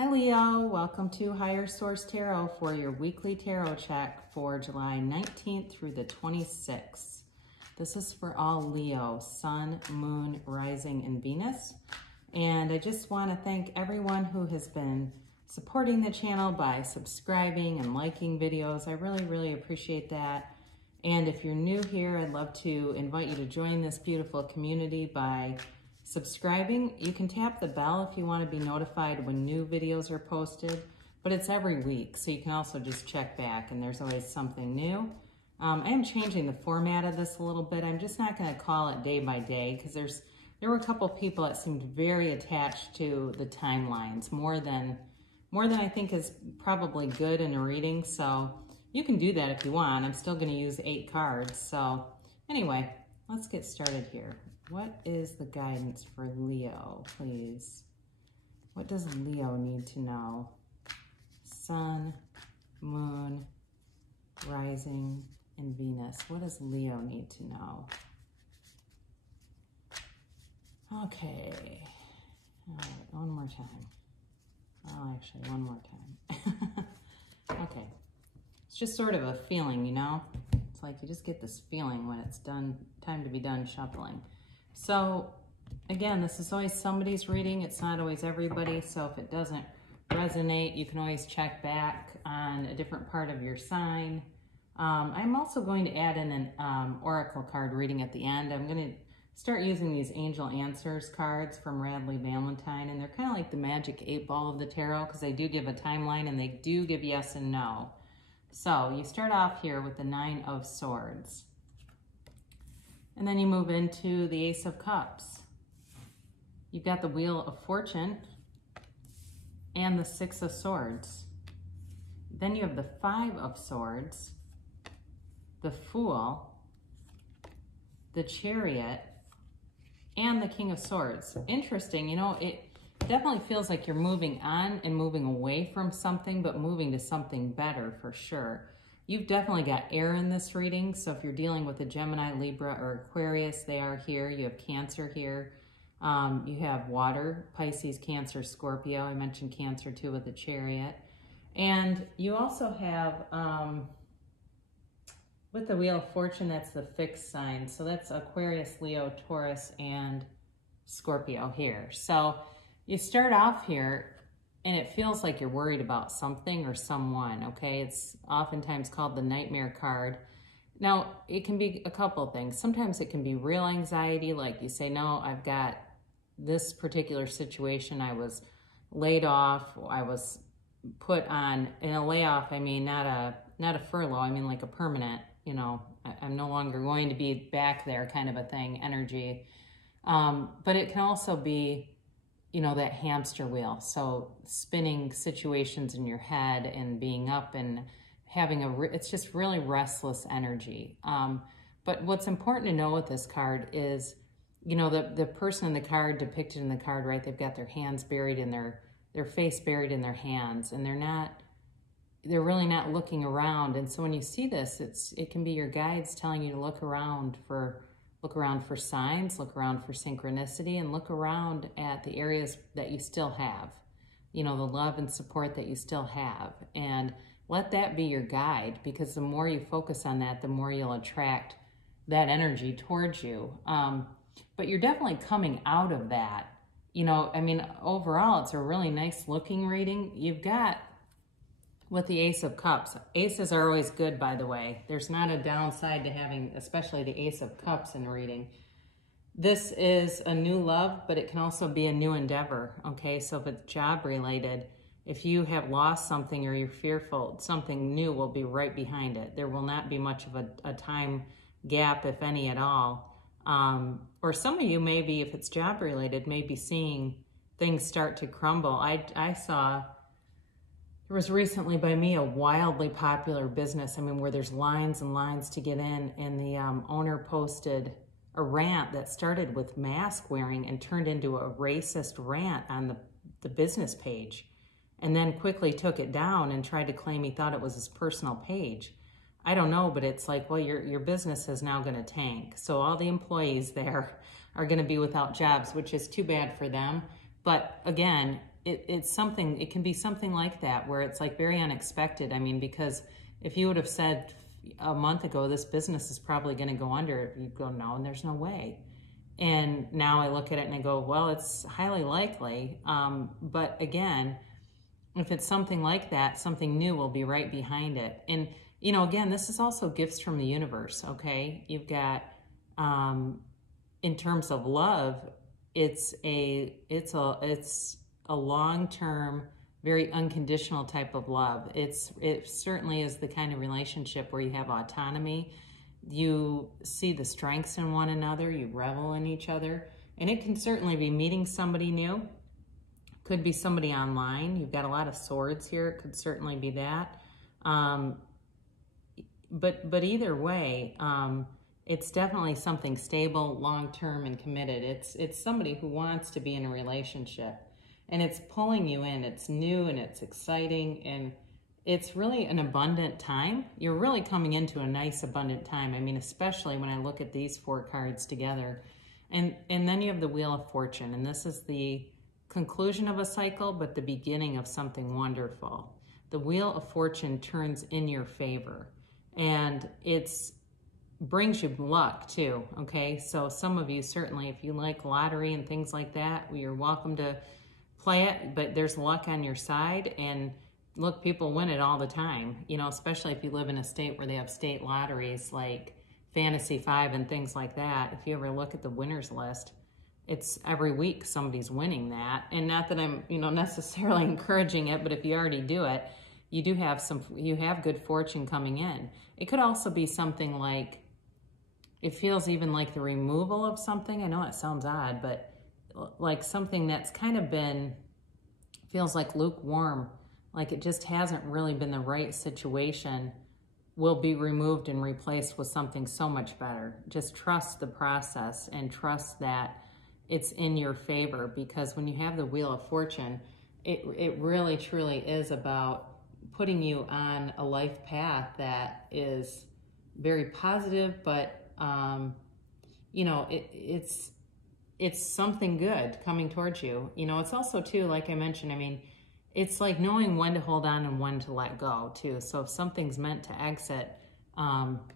Hi Leo, welcome to Higher Source Tarot for your weekly tarot check for July 19th through the 26th. This is for all Leo, Sun, Moon, Rising, and Venus. And I just want to thank everyone who has been supporting the channel by subscribing and liking videos. I really appreciate that. And if you're new here, I'd love to invite you to join this beautiful community by subscribing. You can tap the bell if you want to be notified when new videos are posted, but it's every week, so you can also just check back and there's always something new. I am changing the format of this a little bit. I'm just not going to call it day by day because there were a couple people that seemed very attached to the timelines, more than I think is probably good in a reading. So you can do that if you want. I'm still going to use 8 cards. So anyway, let's get started here. What is the guidance for Leo, please? What does Leo need to know? Sun, Moon, Rising, and Venus. What does Leo need to know? Okay. All right, one more time. Oh, actually, one more time. Okay. It's just sort of a feeling, you know? It's like you just get this feeling when it's done, time to be done shuffling. So again, this is always somebody's reading. It's not always everybody. So if it doesn't resonate, you can always check back on a different part of your sign. I'm also going to add in an oracle card reading at the end. I'm going to start using these Angel Answers cards from Radleigh Valentine. And they're kind of like the magic 8-ball of the tarot because they do give a timeline and they do give yes and no. So you start off here with the 9 of Swords. And then you move into the Ace of Cups. You've got the Wheel of Fortune and the 6 of Swords. Then you have the 5 of Swords, the Fool, the Chariot, and the King of Swords. Interesting, you know, it definitely feels like you're moving on and moving away from something, but moving to something better for sure. You've definitely got air in this reading, so if you're dealing with a Gemini, Libra, or Aquarius, they are here. You have Cancer here. You have water, Pisces, Cancer, Scorpio. I mentioned Cancer too with the Chariot. And you also have, with the Wheel of Fortune, that's the fixed sign. So that's Aquarius, Leo, Taurus, and Scorpio here. So you start off here, and it feels like you're worried about something or someone, okay? It's oftentimes called the Nightmare card. Now, it can be a couple of things. Sometimes it can be real anxiety, like you say, no, I've got this particular situation. I was laid off. I was put on, in a layoff, I mean, not a furlough. I mean like a permanent, you know, I'm no longer going to be back there kind of a thing, energy. But it can also be, you know, that hamster wheel. So spinning situations in your head and being up and having it's just really restless energy. But what's important to know with this card is, you know, the person in the card depicted in the card, right? They've got their hands buried in their face buried in their hands, and they're really not looking around. And so when you see this, it can be your guides telling you to look around for signs, look around for synchronicity, and look around at the areas that you still have, you know, the love and support that you still have. And let that be your guide, because the more you focus on that, the more you'll attract that energy towards you. But you're definitely coming out of that. You know, I mean, overall, it's a really nice looking reading. You've got, with the Ace of Cups, aces are always good, by the way. There's not a downside to having, especially the Ace of Cups in reading. This is a new love, but it can also be a new endeavor, okay? So if it's job related, if you have lost something or you're fearful, something new will be right behind it. There will not be much of a time gap, if any at all. Or some of you maybe, if it's job related, may be seeing things start to crumble. I saw, there was recently by me a wildly popular business, I mean, where there's lines and lines to get in, and the owner posted a rant that started with mask wearing and turned into a racist rant on the business page, and then quickly took it down and tried to claim he thought it was his personal page. I don't know, but it's like, well, your business is now going to tank. So all the employees there are going to be without jobs, which is too bad for them. But again, it's something, it can be something like that where it's like very unexpected. I mean, because if you would have said a month ago, this business is probably going to go under, you go, no, and there's no way. And now I look at it and I go, well, it's highly likely. But again, if it's something like that, something new will be right behind it. And, you know, again, this is also gifts from the universe, okay? You've got, in terms of love, it's a long-term, very unconditional type of love. It certainly is the kind of relationship where you have autonomy. You see the strengths in one another, you revel in each other, and it can certainly be meeting somebody new. Could be somebody online. You've got a lot of swords here. It could certainly be that. But either way, it's definitely something stable, long-term, and committed. It's somebody who wants to be in a relationship, and it's pulling you in. It's new and it's exciting, and it's really an abundant time. You're really coming into a nice, abundant time. I mean, especially when I look at these 4 cards together. And then you have the Wheel of Fortune, and this is the conclusion of a cycle, but the beginning of something wonderful. The Wheel of Fortune turns in your favor, and it's brings you luck too, okay? So some of you, certainly, if you like lottery and things like that, you're welcome to play it, but there's luck on your side. And look, people win it all the time, you know, especially if you live in a state where they have state lotteries like Fantasy 5 and things like that. If you ever look at the winners list, it's every week somebody's winning that. And not that I'm, you know, necessarily encouraging it, but if you already do it, you have good fortune coming in. It could also be something like, it feels even like the removal of something. I know it sounds odd, but like something that's kind of been, feels like lukewarm, like it just hasn't really been the right situation, will be removed and replaced with something so much better. Just trust the process and trust that it's in your favor, because when you have the Wheel of Fortune, it really truly is about putting you on a life path that is very positive, but you know, it's something good coming towards you. You know, it's also too, like I mentioned, I mean, it's like knowing when to hold on and when to let go too. So if something's meant to exit,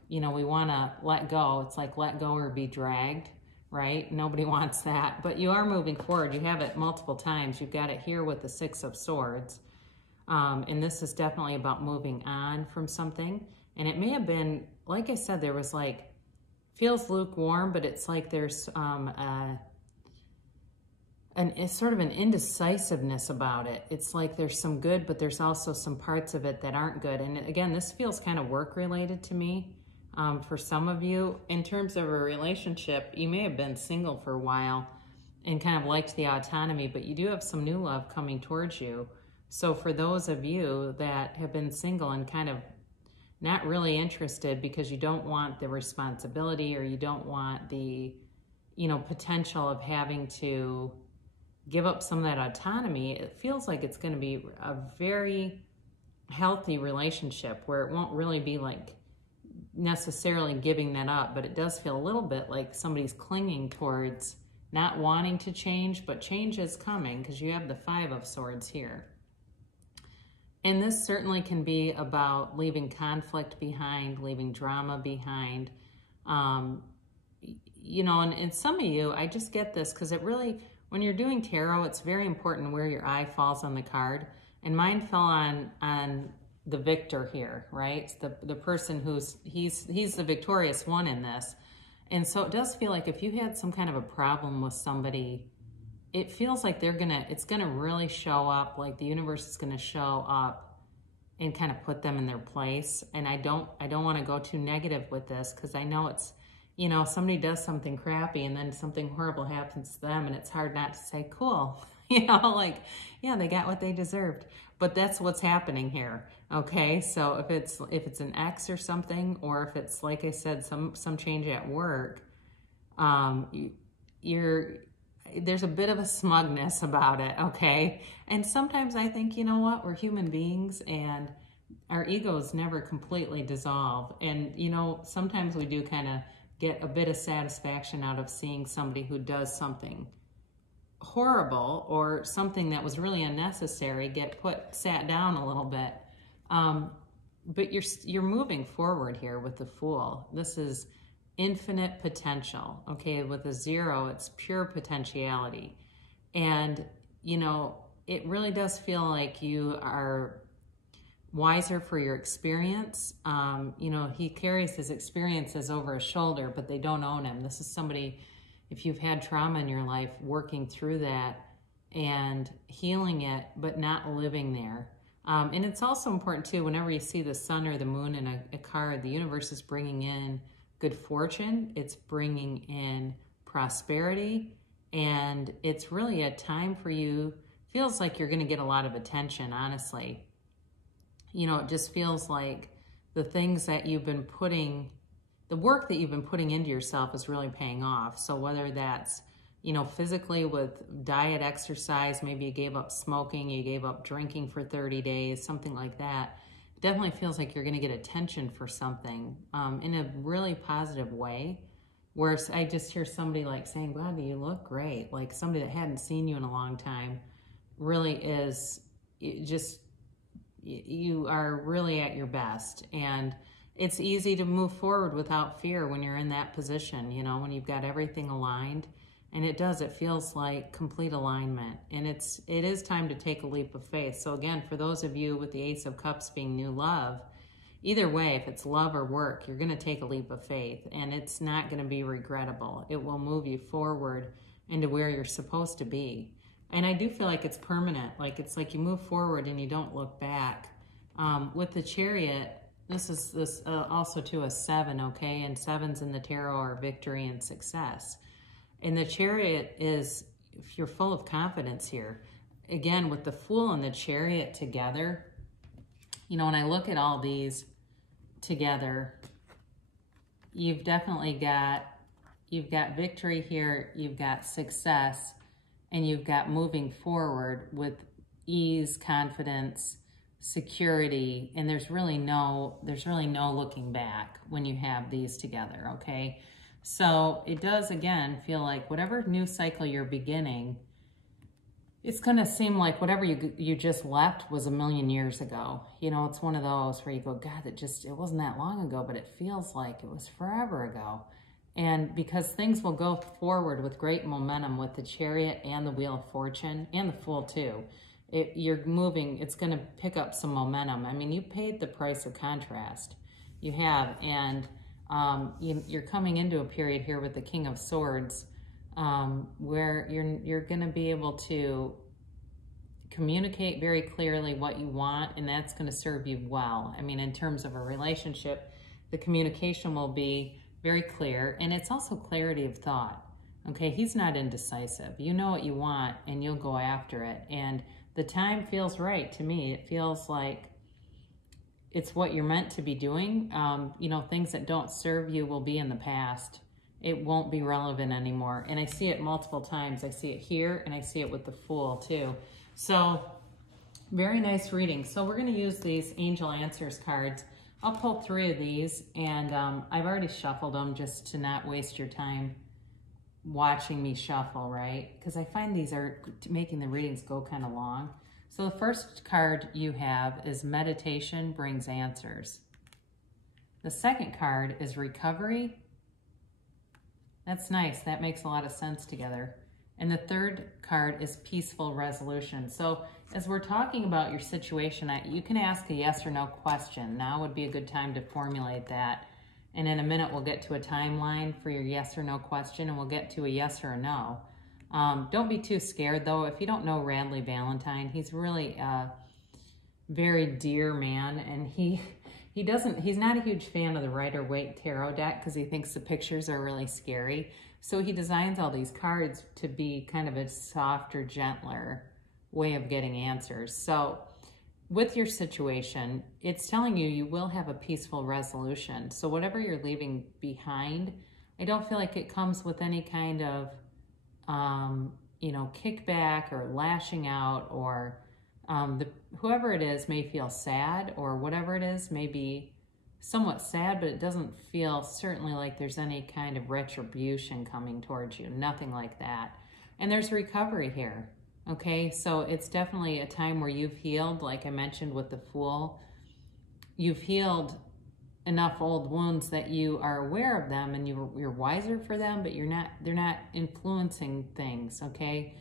you know, we want to let go. It's like let go or be dragged, right? Nobody wants that, but you are moving forward. You have it multiple times. You've got it here with the 6 of Swords. And this is definitely about moving on from something. And it may have been, like I said, there was like, feels lukewarm, but it's like there's it's sort of an indecisiveness about it. It's like there's some good, but there's also some parts of it that aren't good. And again, this feels kind of work related to me. For some of you, in terms of a relationship, you may have been single for a while and kind of liked the autonomy, but you do have some new love coming towards you. So for those of you that have been single and kind of not really interested because you don't want the responsibility, or you don't want the, you know, potential of having to give up some of that autonomy, it feels like it's going to be a very healthy relationship where it won't really be like necessarily giving that up, but it does feel a little bit like somebody's clinging towards not wanting to change, but change is coming because you have the 5 of Swords here. And this certainly can be about leaving conflict behind, leaving drama behind. You know, and some of you, I just get this because it really, when you're doing tarot, it's very important where your eye falls on the card. And mine fell on the victor here, right? The person he's the victorious one in this. And so it does feel like if you had some kind of a problem with somebody, it feels like it's gonna really show up, like the universe is gonna show up and kind of put them in their place. And I don't want to go too negative with this because I know it's, you know, somebody does something crappy and then something horrible happens to them, and it's hard not to say, cool, you know, like, yeah, they got what they deserved. But that's what's happening here, okay? So if it's an ex or something, or if it's, like I said, some change at work, there's a bit of a smugness about it, okay? And sometimes I think, you know what, we're human beings and our egos never completely dissolve. And, you know, sometimes we do kind of get a bit of satisfaction out of seeing somebody who does something horrible or something that was really unnecessary get sat down a little bit. But you're moving forward here with the Fool. This is infinite potential. Okay, with a 0, it's pure potentiality. And, you know, it really does feel like you are wiser for your experience. You know, he carries his experiences over his shoulder, but they don't own him. This is somebody, if you've had trauma in your life, working through that and healing it, but not living there. And it's also important too, whenever you see the sun or the moon in a card, the universe is bringing in good fortune. It's bringing in prosperity. And it's really a time for you. Feels like you're going to get a lot of attention, honestly. You know, it just feels like the things that you've been putting, the work that you've been putting into yourself is really paying off. So whether that's, you know, physically with diet, exercise, maybe you gave up smoking, you gave up drinking for 30 days, something like that. It definitely feels like you're going to get attention for something in a really positive way. Where I just hear somebody like saying, "God, you look great." Like somebody that hadn't seen you in a long time really is just, you are really at your best. And it's easy to move forward without fear when you're in that position, you know, when you've got everything aligned. And it feels like complete alignment. And it is time to take a leap of faith. So again, for those of you with the Ace of Cups being new love, either way, if it's love or work, you're going to take a leap of faith, and it's not going to be regrettable. It will move you forward into where you're supposed to be. And I do feel like it's permanent. Like it's like you move forward and you don't look back. With the Chariot, this is also to a 7, okay? And 7s in the tarot are victory and success. And the Chariot is, if you're full of confidence here, again, with the Fool and the Chariot together, you know, when I look at all these together, you've definitely got, victory here, you've got success, and you've got moving forward with ease, confidence, security, and there's really no looking back when you have these together, okay? So it does, again, feel like whatever new cycle you're beginning, it's going to seem like whatever you just left was a million years ago. You know, it's one of those where you go, God, it wasn't that long ago, but it feels like it was forever ago. And because things will go forward with great momentum with the Chariot and the Wheel of Fortune and the Fool too. You're moving, it's going to pick up some momentum. I mean, you paid the price of contrast. You have, and you're coming into a period here with the King of Swords, where you're going to be able to communicate very clearly what you want, and that's going to serve you well. I mean, in terms of a relationship, the communication will be very clear, and it's also clarity of thought. Okay, he's not indecisive. You know what you want, and you'll go after it. And the time feels right to me. It feels like it's what you're meant to be doing. You know, things that don't serve you will be in the past. It won't be relevant anymore. And I see it multiple times. I see it here, and I see it with the Fool too. So very nice reading. So we're going to use these Angel Answers cards. I'll pull 3 of these, and I've already shuffled them just to not waste your time watching me shuffle, right? Because I find these are making the readings go kind of long. So the first card you have is Meditation Brings Answers. The second card is Recovery. That's nice. That makes a lot of sense together. And the third card is Peaceful Resolution. So as we're talking about your situation, you can ask a yes or no question. Now would be a good time to formulate that. And in a minute, we'll get to a timeline for your yes or no question, and we'll get to a yes or a no. Don't be too scared, though. If you don't know Radley Valentine, he's really a very dear man, and he's not a huge fan of the Rider-Waite Tarot deck because he thinks the pictures are really scary. So he designs all these cards to be kind of a softer, gentler way of getting answers. So with your situation, it's telling you will have a peaceful resolution. So whatever you're leaving behind, I don't feel like it comes with any kind of, you know, kickback or lashing out, or whoever it is may feel sad, or whatever it is may be somewhat sad, but it doesn't feel certainly like there's any kind of retribution coming towards you. Nothing like that. And there's recovery here, okay? So it's definitely a time where you've healed, like I mentioned with the Fool. You've healed enough old wounds that you are aware of them and you're wiser for them, but they're not influencing things, okay?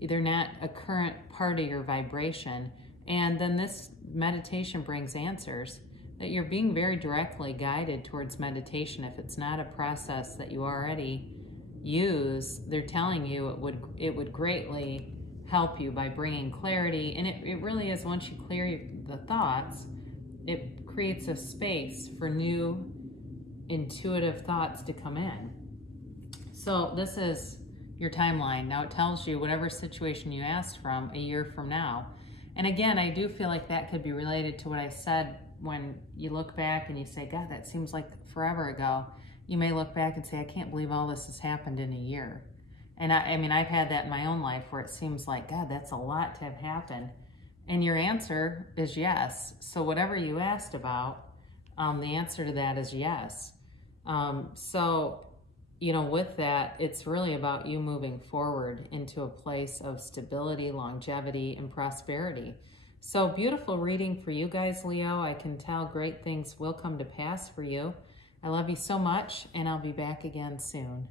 They're not a current part of your vibration. And then this meditation brings answers, that you're being very directly guided towards meditation. If it's not a process that you already use, they're telling you it would greatly help you by bringing clarity. And it really is, once you clear the thoughts, it creates a space for new intuitive thoughts to come in. So this is your timeline. Now it tells you whatever situation you asked from a year from now. And again, I do feel like that could be related to what I said. When you look back and you say, God, that seems like forever ago, you may look back and say, I can't believe all this has happened in a year. And I mean, I've had that in my own life where it seems like, God, that's a lot to have happened. And your answer is yes. So whatever you asked about, the answer to that is yes. So, you know, with that, it's really about you moving forward into a place of stability, longevity, and prosperity. So beautiful reading for you guys, Leo. I can tell great things will come to pass for you. I love you so much, and I'll be back again soon.